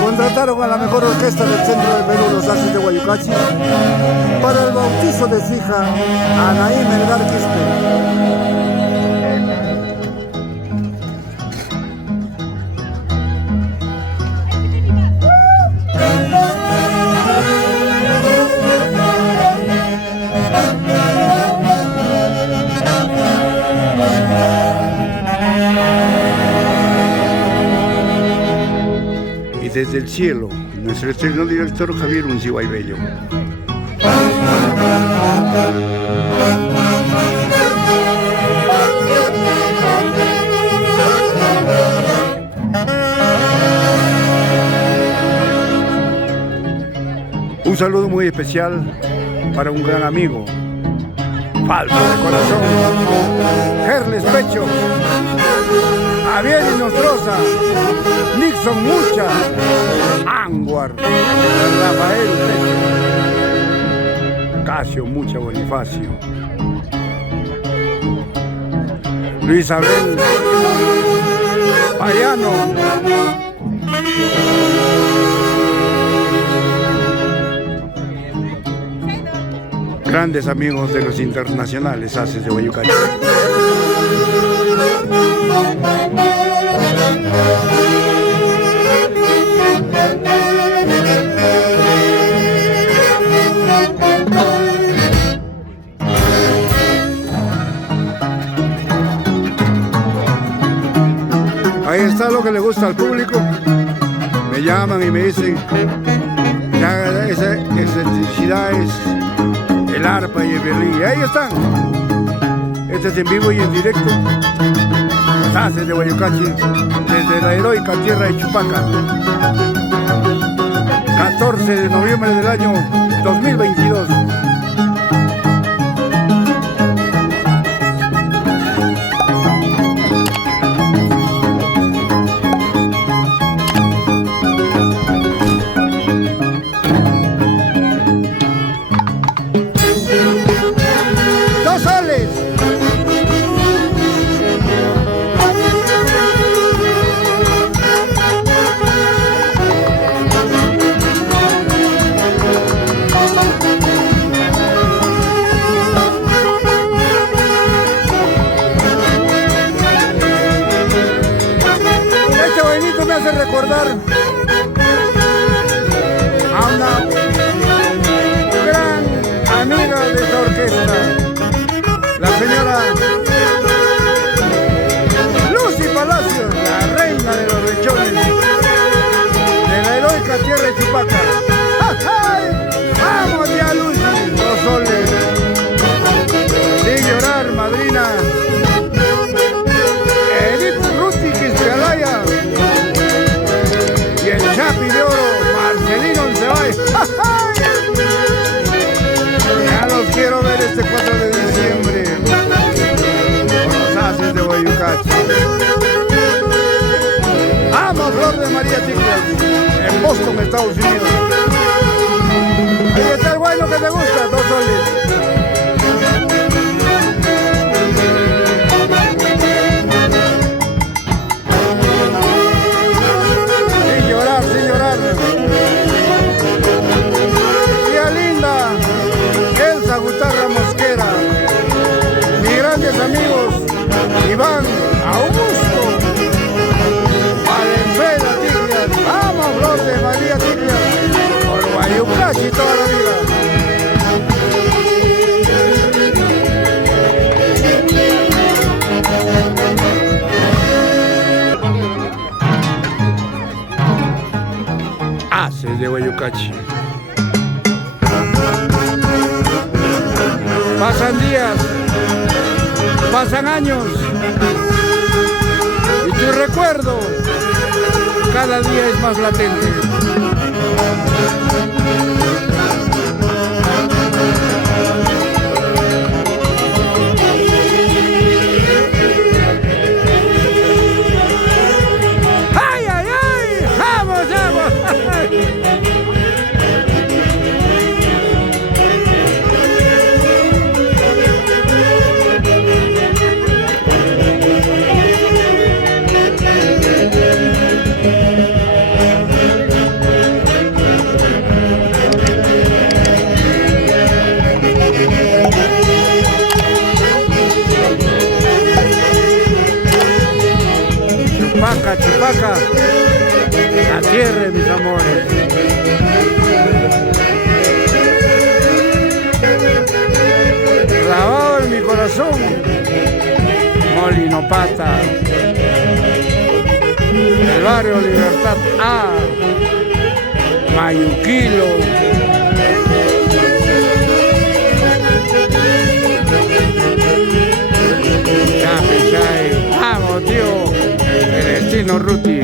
Contrataron a la mejor orquesta del centro de Perú, los Haces de Guayucachi, para el bautizo de su hija Anaí Melgar Quispe. Y desde el cielo, nuestro eterno director Javier Uncibay Bello. Un saludo muy especial para un gran amigo, falso de corazón, Gerles Pecho, Javier Inostroza, Nixon Mucha, Anguar, Rafael Pecho, Casio Mucha Bonifacio, Luis Abel Payano, grandes amigos de los internacionales Haces de Guayucachi. Ahí está lo que le gusta al público. Me llaman y me dicen que esa excentricidad es el arpa y el violín. Y ahí están. Este es en vivo y en directo. Los Haces de Guayucachi, desde la heroica tierra de Chupaca. 14 de noviembre del año 2022. Recordar a una gran amiga de esta orquesta, la señora Lucy Palacios, la reina de los lechones de la heroica tierra de Chupaca. ¡Ay! ¡Vamos ya, Lucy! Dos soles. Sin llorar, madrina. Edith Ruti Quispealaya. Y el Chapi de Oro, Marcelino Uncibay. Ya los quiero ver este 4 de diciembre con los Haces de Guayucachi. Amo Flor de María Tigres en Boston, Estados Unidos. Ahí está el bueno que te gusta, 2 soles. Tía linda, Elsa Gutarra Mosquera, mis grandes amigos, Iván, Augusto, Valenzuela Tigres, vamos Flor de María Tigres, por Guayucachi toda la vida. Haces de Guayucachi. Pasan días, pasan años, y tu recuerdo cada día es más latente. ¡Ay, ay, ay! ¡Vamos, vamos! Chuquisaca, la tierra de mis amores. Clavado en mi corazón, Molinopata, el barrio Libertad A, Mayuquilo, vamos tío, el destino Ruti,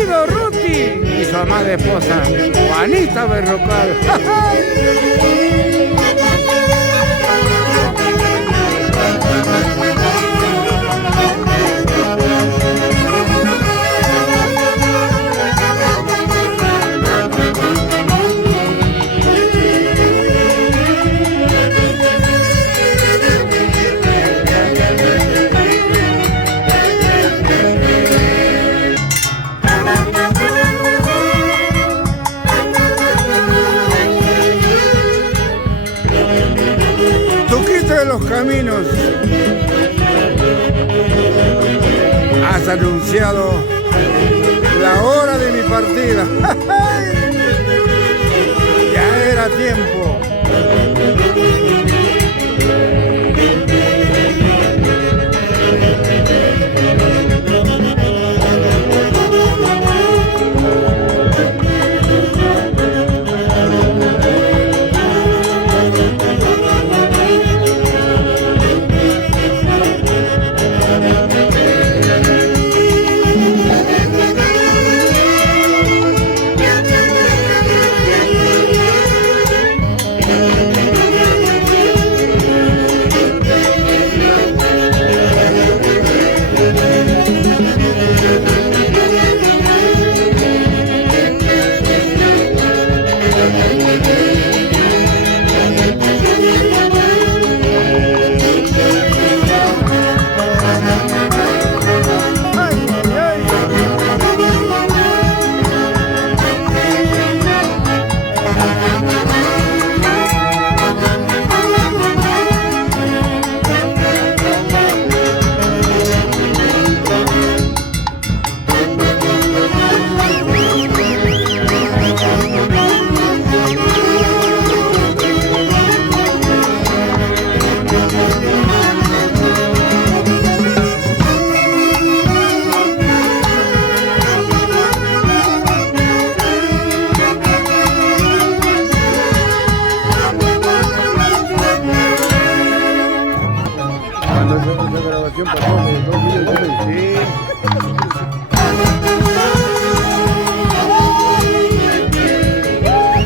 Ido Ruti y su amada esposa, Juanita Berrocal. De los caminos, has anunciado la hora de mi partida. Ya era tiempo.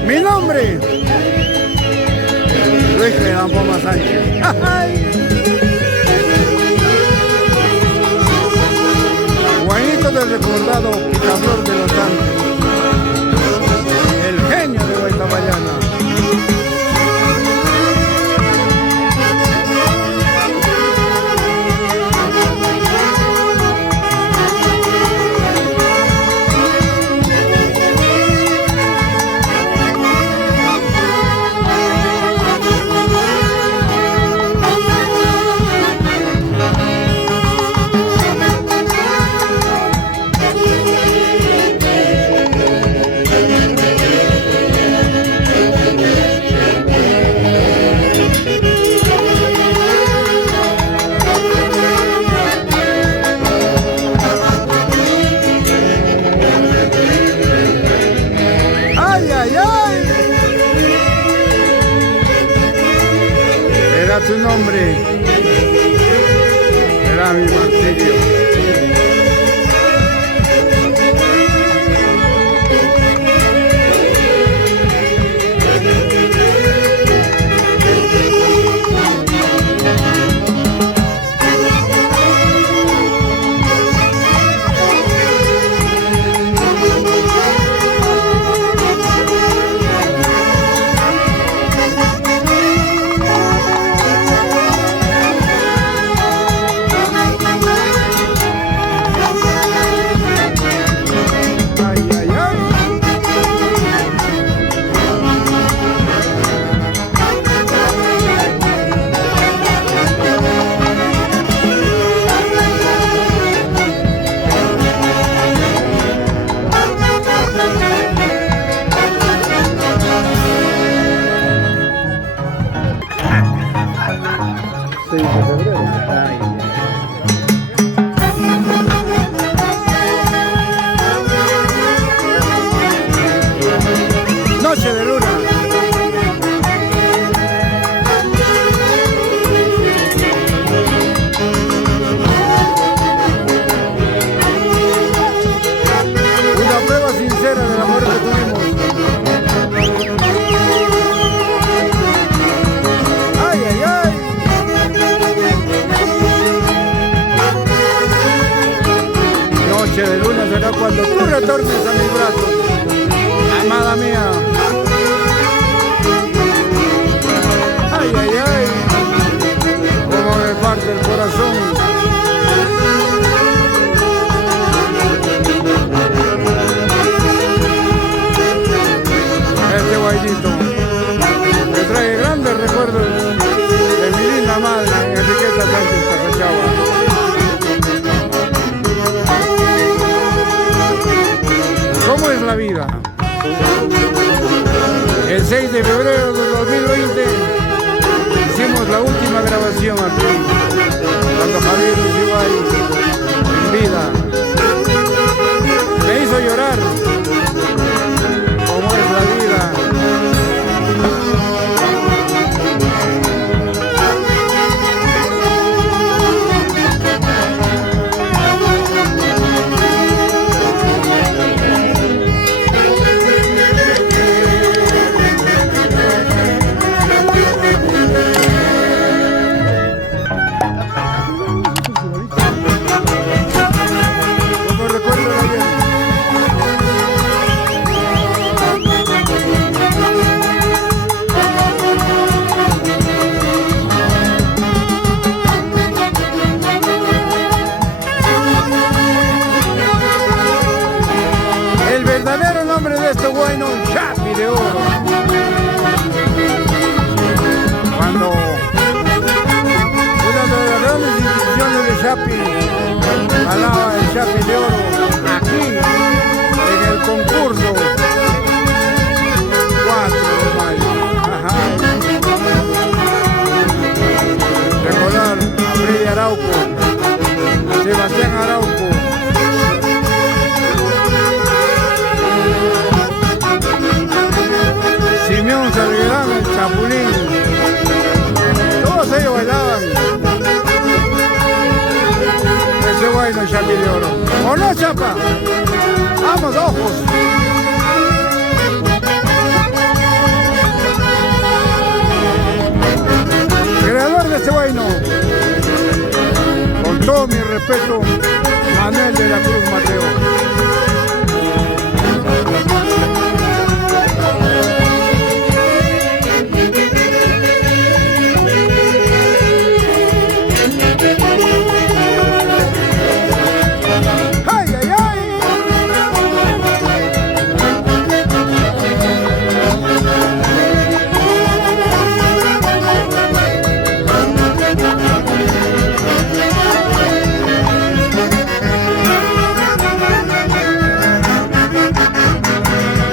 Mi nombre, Luis Poma Sánchez. Juanito del recordado Picaflor de los Santos, el genio de Guaytabayana. Era tu nombre, era mi martirio. 6 de febrero. Noche de luna. Una prueba sincera del amor que tuvimos. Ay, ay, ay. Noche de luna será cuando tú retornes a mis brazos, amada mía. Ay, ay, ay, como me parte el corazón. Este guaynito me trae grandes recuerdos de mi linda madre, Enriqueta Sánchez Casachagua. ¿Cómo es la vida? El 6 de febrero de 2020 hicimos la última grabación aquí, cuando Javier Lucibay, en vida, me hizo llorar. ¿Cómo es la vida? El verdadero nombre de este guayno, Chapi de Oro. Cuando una de las grandes instituciones de Chapi ganaba el Chapi de Oro aquí en el concurso 4 de mayo. Ajá. Recordar a Freddy Arauco, Sebastián Arauco, Simeón Salguerán, el Chapulín, todos ellos bailaban ese guayno Chapi de Oro. ¿O no, Chapa? ¡Vamos, ojos! Creador de este guayno, con todo mi respeto, Manuel de la Cruz Mateo.